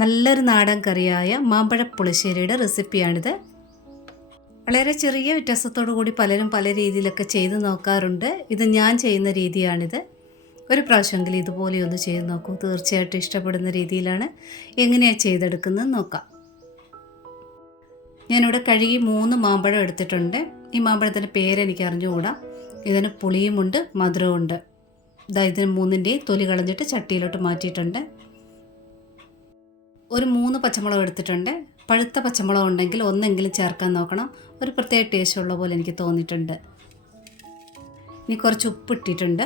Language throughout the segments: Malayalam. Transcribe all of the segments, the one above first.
നല്ലൊരു നാടൻ കറിയായ മാമ്പഴ പുളിശ്ശേരിയുടെ റെസിപ്പിയാണിത്. വളരെ ചെറിയ വ്യത്യാസത്തോടു കൂടി പലരും പല രീതിയിലൊക്കെ ചെയ്ത് നോക്കാറുണ്ട്. ഇത് ഞാൻ ചെയ്യുന്ന രീതിയാണിത്. ഒരു പ്രാവശ്യമെങ്കിലും ഇതുപോലെ ഒന്ന് ചെയ്ത് നോക്കൂ. തീർച്ചയായിട്ടും ഇഷ്ടപ്പെടുന്ന രീതിയിലാണ്. എങ്ങനെയാണ് ചെയ്തെടുക്കുന്നത് നോക്കാം. ഞാനിവിടെ കഴുകി 3 മാമ്പഴം എടുത്തിട്ടുണ്ട്. ഈ മാമ്പഴത്തിൻ്റെ പേരെനിക്ക് അറിഞ്ഞുകൂടാ. ഇതിന് പുളിയുമുണ്ട് മധുരമുണ്ട്. ഇതിന് 3ൻ്റെയും തൊലി കളഞ്ഞിട്ട് ചട്ടിയിലോട്ട് മാറ്റിയിട്ടുണ്ട്. ഒരു 3 പച്ചമുളക് എടുത്തിട്ടുണ്ട്. പഴുത്ത പച്ചമുളക് ഉണ്ടെങ്കിൽ ഒന്നെങ്കിലും ചേർക്കാൻ നോക്കണം. ഒരു പ്രത്യേക ടേസ്റ്റ് ഉള്ള പോലെ എനിക്ക് തോന്നിയിട്ടുണ്ട്. ഇനി കുറച്ച് ഉപ്പ് ഇട്ടിട്ടുണ്ട്.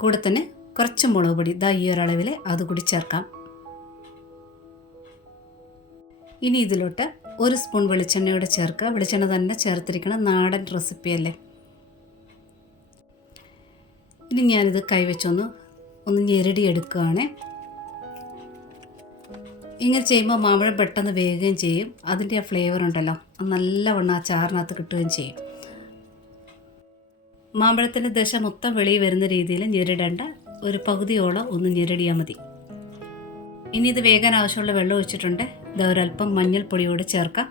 കൂടെ തന്നെ കുറച്ച് മുളക് പൊടി ഈ ഒരളവിൽ അതുകൂടി ചേർക്കാം. ഇനി ഇതിലോട്ട് 1 സ്പൂൺ വെളിച്ചെണ്ണയോടെ ചേർക്കുക. വെളിച്ചെണ്ണ തന്നെ ചേർത്തിരിക്കണം. നാടൻ റെസിപ്പിയല്ലേ. ഇനി ഞാനിത് കൈവച്ചൊന്ന് ഞെരടി എടുക്കുകയാണ്. ഇങ്ങനെ ചെയ്യുമ്പോൾ മാമ്പഴം പെട്ടെന്ന് വേകുകയും ചെയ്യും. അതിൻ്റെ ആ ഫ്ലേവർ ഉണ്ടല്ലോ, അത് നല്ലവണ്ണം ആ ചാറിനകത്ത് കിട്ടുകയും ചെയ്യും. മാമ്പഴത്തിൻ്റെ ദശ മൊത്തം വെളിയിൽ വരുന്ന രീതിയിൽ ഞെരിടേണ്ട. ഒരു പകുതിയോളം ഒന്ന് ഞെരടിയാൽ മതി. ഇനി ഇത് വേകാൻ ആവശ്യമുള്ള വെള്ളം ഒഴിച്ചിട്ടുണ്ട്. ഒരല്പം മഞ്ഞൾപ്പൊടിയോട് ചേർക്കാം.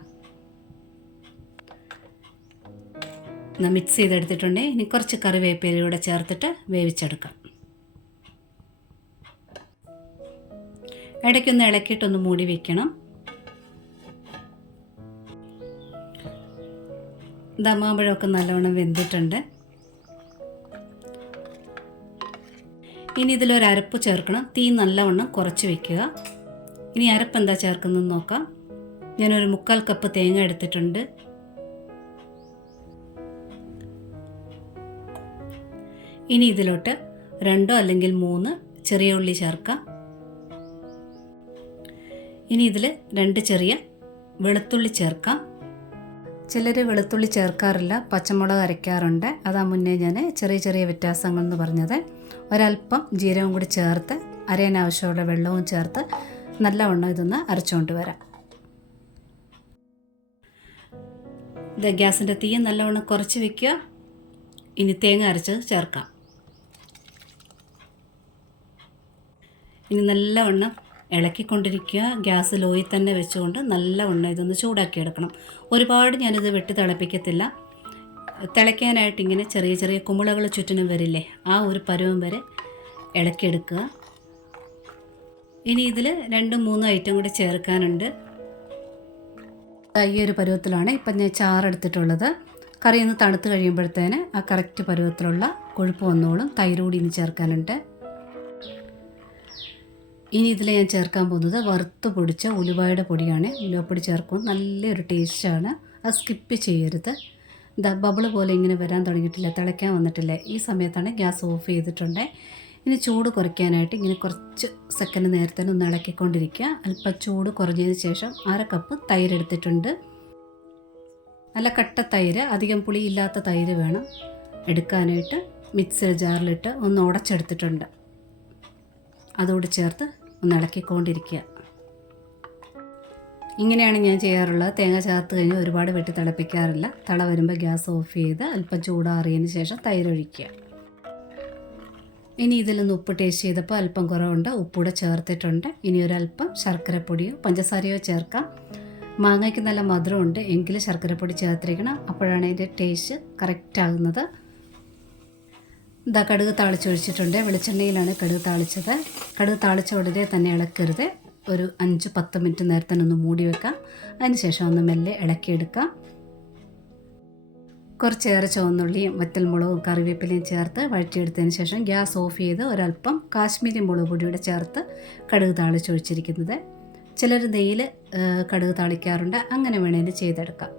മിക്സ് ചെയ്തെടുത്തിട്ടുണ്ട്. ഇനി കുറച്ച് കറിവേപ്പിലയൂടെ ചേർത്തിട്ട് വേവിച്ചെടുക്കാം. ഇടയ്ക്കൊന്ന് ഇളക്കിയിട്ടൊന്ന് മൂടി വയ്ക്കണം. മാമ്പഴമൊക്കെ നല്ലവണ്ണം വെന്തിട്ടുണ്ട്. ഇനി ഇതിലൊരു അരപ്പ് ചേർക്കണം. തീ നല്ലവണ്ണം കുറച്ച് വയ്ക്കുക. ഇനി അരപ്പ് എന്താ ചേർക്കുന്നതെന്ന് നോക്കാം. ഞാനൊരു 3/4 കപ്പ് തേങ്ങ എടുത്തിട്ടുണ്ട്. ഇനി ഇതിലോട്ട് 2 അല്ലെങ്കിൽ 3 ചെറിയ ഉള്ളി ചേർക്കാം. ഇനി ഇതിൽ 2 ചെറിയ വെളുത്തുള്ളി ചേർക്കാം. ചിലർ വെളുത്തുള്ളി ചേർക്കാറില്ല, പച്ചമുളക് അരയ്ക്കാറുണ്ട്. അതാ മുന്നേ ഞാൻ ചെറിയ ചെറിയ വ്യത്യാസങ്ങൾ എന്ന് പറഞ്ഞത്. ഒരല്പം ജീരകം കൂടി ചേർത്ത് അരയാൻ ആവശ്യമുള്ള വെള്ളവും ചേർത്ത് നല്ലവണ്ണം ഇതൊന്ന് അരച്ചുകൊണ്ട് വരാം. ഗ്യാസിൻ്റെ തീ നല്ലവണ്ണം കുറച്ച് വയ്ക്കുക. ഇനി തേങ്ങ അരച്ചത് ചേർക്കാം. ഇനി നല്ലവണ്ണം ഇളക്കിക്കൊണ്ടിരിക്കുക. ഗ്യാസ് ലോയിൽ തന്നെ വെച്ചുകൊണ്ട് നല്ലവണ്ണം ഇതൊന്ന് ചൂടാക്കിയെടുക്കണം. ഒരുപാട് ഞാനിത് വെട്ടി തിളപ്പിക്കത്തില്ല. തിളയ്ക്കാനായിട്ട് ഇങ്ങനെ ചെറിയ ചെറിയ കുമിളകൾ ചുറ്റിനും വരില്ലേ, ആ ഒരു പരുവം വരെ ഇളക്കിയെടുക്കുക. ഇനി ഇതിൽ 2-3 ഐറ്റം കൂടി ചേർക്കാനുണ്ട്. ഈ ഒരു പരുവത്തിലാണ് ഇപ്പം ഞാൻ ചാറെടുത്തിട്ടുള്ളത്. കറി ഒന്ന് തണുത്ത് കഴിയുമ്പോഴത്തേന് ആ കറക്റ്റ് പരുവത്തിലുള്ള കൊഴുപ്പ് വന്നോളും. തൈര് കൂടി ഇനി ചേർക്കാനുണ്ട്. ഇനി ഇതിൽ ഞാൻ ചേർക്കാൻ പോകുന്നത് വറുത്ത് പൊടിച്ച ഉലുവയുടെ പൊടിയാണ്. ഉലുവപ്പൊടി ചേർക്കുമ്പോൾ നല്ലൊരു ടേസ്റ്റാണ്. അത് സ്കിപ്പ് ചെയ്യരുത്. ബബിള് പോലെ ഇങ്ങനെ വരാൻ തുടങ്ങിയിട്ടില്ല, തിളയ്ക്കാൻ വന്നിട്ടില്ല. ഈ സമയത്താണ് ഗ്യാസ് ഓഫ് ചെയ്തിട്ടുണ്ട്. ഇനി ചൂട് കുറയ്ക്കാനായിട്ട് ഇങ്ങനെ കുറച്ച് സെക്കൻഡ് നേരത്തെ ഒന്ന് ഇളക്കിക്കൊണ്ടിരിക്കുക. അല്പം ചൂട് കുറഞ്ഞതിന് ശേഷം 1/2 കപ്പ് തൈര് എടുത്തിട്ടുണ്ട്. നല്ല കട്ട തൈര്, അധികം പുളി ഇല്ലാത്ത തൈര് വേണം എടുക്കാനായിട്ട്. മിക്സർ ജാറിലിട്ട് ഒന്ന് ഉടച്ചെടുത്തിട്ടുണ്ട്. അതോട് ചേർത്ത് ഒന്ന് ഇളക്കിക്കൊണ്ടിരിക്കുക. ഇങ്ങനെയാണ് ഞാൻ ചെയ്യാറുള്ളത്. തേങ്ങ ചേർത്ത് കഴിഞ്ഞ് ഒരുപാട് വെട്ടി തിളപ്പിക്കാറില്ല. തള വരുമ്പോൾ ഗ്യാസ് ഓഫ് ചെയ്ത് അല്പം ചൂടാറിയതിന് ശേഷം തൈര് ഒഴിക്കുക. ഇനി ഇതിലൊന്ന് ഉപ്പ് ടേസ്റ്റ് ചെയ്തപ്പോൾ അല്പം കുറവുണ്ട്. ഉപ്പൂടെ ചേർത്തിട്ടുണ്ട്. ഇനി ഒരല്പം ശർക്കരപ്പൊടിയോ പഞ്ചസാരയോ ചേർക്കാം. മാങ്ങയ്ക്ക് നല്ല മധുരമുണ്ട്, എങ്കിലും ശർക്കരപ്പൊടി ചേർത്തിരിക്കണം. അപ്പോഴാണ് അതിൻ്റെ ടേസ്റ്റ് കറക്റ്റ് ആകുന്നത്. കടുക് താളിച്ചൊഴിച്ചിട്ടുണ്ട്. വെളിച്ചെണ്ണയിലാണ് കടുക് താളിച്ചത്. കടുക് താളിച്ച ഉടനെ തന്നെ ഇളക്കരുത്. ഒരു 5-10 മിനിറ്റ് നേരത്തെ ഒന്ന് മൂടി വെക്കാം. അതിനുശേഷം ഒന്ന് മെല്ലെ ഇളക്കിയെടുക്കാം. കുറച്ചേറെ ചുവന്നുള്ളിയും വറ്റൽമുളകും കറിവേപ്പിലയും ചേർത്ത് വഴറ്റിയെടുത്തതിന് ശേഷം ഗ്യാസ് ഓഫ് ചെയ്ത് ഒരല്പം കാശ്മീരി മുളക് പൊടിയുടെ ചേർത്ത് കടുക് താളിച്ചൊഴിച്ചിരിക്കുന്നത്. ചിലർ നെയ്യിൽ കടുക് താളിക്കാറുണ്ട്. അങ്ങനെ വേണമെങ്കിൽ ചെയ്തെടുക്കാം.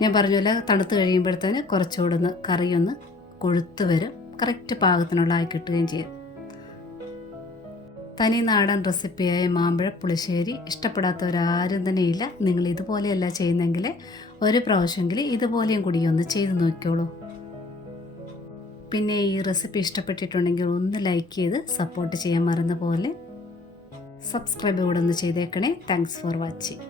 ഞാൻ പറഞ്ഞപോലെ തണുത്ത് കഴിയുമ്പോഴത്തേന് കുറച്ചുകൂടെ ഒന്ന് കറിയൊന്ന് കൊഴുത്ത് വരും. കറക്റ്റ് പാകത്തിനുള്ള ആയി കിട്ടുകയും ചെയ്യും. തനി നാടൻ റെസിപ്പിയായ മാമ്പഴ പുളിശ്ശേരി ഇഷ്ടപ്പെടാത്തവരാരും തന്നെ ഇല്ല. നിങ്ങൾ ഇതുപോലെയല്ല ചെയ്യുന്നെങ്കിൽ ഒരു പ്രാവശ്യമെങ്കിൽ ഇതുപോലെയും കൂടി ഒന്ന് ചെയ്ത് നോക്കിയോളൂ. പിന്നെ ഈ റെസിപ്പി ഇഷ്ടപ്പെട്ടിട്ടുണ്ടെങ്കിൽ ഒന്ന് ലൈക്ക് ചെയ്ത് സപ്പോർട്ട് ചെയ്യാൻ മറന്ന പോലെ സബ്സ്ക്രൈബ് കൂടെ ഒന്ന് ചെയ്തേക്കണേ. Thanks for watching.